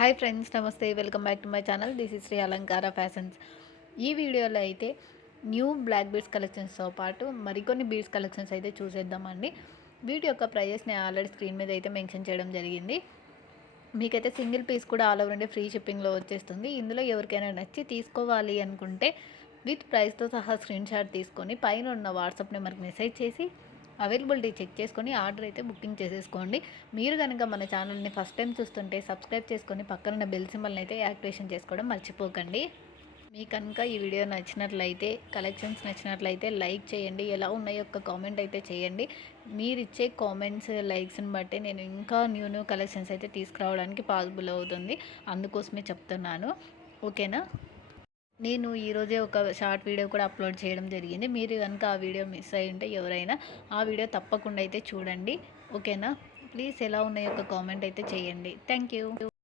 Hi friends, నమస్తే. Welcome back to my channel. This is Shri Alankara Fashions. ఈ వీడియోలో అయితే న్యూ బ్లాక్ బీడ్స్ కలెక్షన్స్తో పాటు మరికొన్ని బీడ్స్ కలెక్షన్స్ అయితే చూసేద్దామండి. వీటి యొక్క ప్రైజెస్ని ఆల్రెడీ స్క్రీన్ మీద అయితే మెన్షన్ చేయడం జరిగింది. మీకైతే సింగిల్ పీస్ కూడా ఆల్ ఓవర్ ఇండియా ఫ్రీ షిప్పింగ్లో వచ్చేస్తుంది. ఇందులో ఎవరికైనా నచ్చి తీసుకోవాలి అనుకుంటే విత్ ప్రైస్తో సహా స్క్రీన్ షాట్ తీసుకొని పైన ఉన్న వాట్సాప్ నెంబర్కి మెసేజ్ చేసి అవైలబిలిటీ చెక్ చేసుకొని ఆర్డర్ అయితే బుకింగ్ చేసేసుకోండి. మీరు కనుక మన ఛానల్ని ఫస్ట్ టైం చూస్తుంటే సబ్స్క్రైబ్ చేసుకొని పక్కన బెల్ సింబల్ని అయితే యాక్టివేషన్ చేసుకోవడం మర్చిపోకండి. మీకు కనుక ఈ వీడియో నచ్చినట్లయితే, కలెక్షన్స్ నచ్చినట్లయితే లైక్ చేయండి. ఎలా ఉన్నాయో ఒక కామెంట్ అయితే చేయండి. మీరు ఇచ్చే కామెంట్స్, లైక్స్ని బట్టి నేను ఇంకా న్యూ కలెక్షన్స్ అయితే తీసుకురావడానికి పాసిబుల్ అవుతుంది. అందుకోసమే చెప్తున్నాను. ఓకేనా? నేను ఈరోజే ఒక షార్ట్ వీడియో కూడా అప్లోడ్ చేయడం జరిగింది. మీరు కనుక ఆ వీడియో మిస్ అయ్యి ఉంటే ఎవరైనా ఆ వీడియో తప్పకుండా అయితే చూడండి. ఓకేనా? ప్లీజ్ ఎలా ఉన్నాయో ఒక కామెంట్ అయితే చేయండి. Thank you.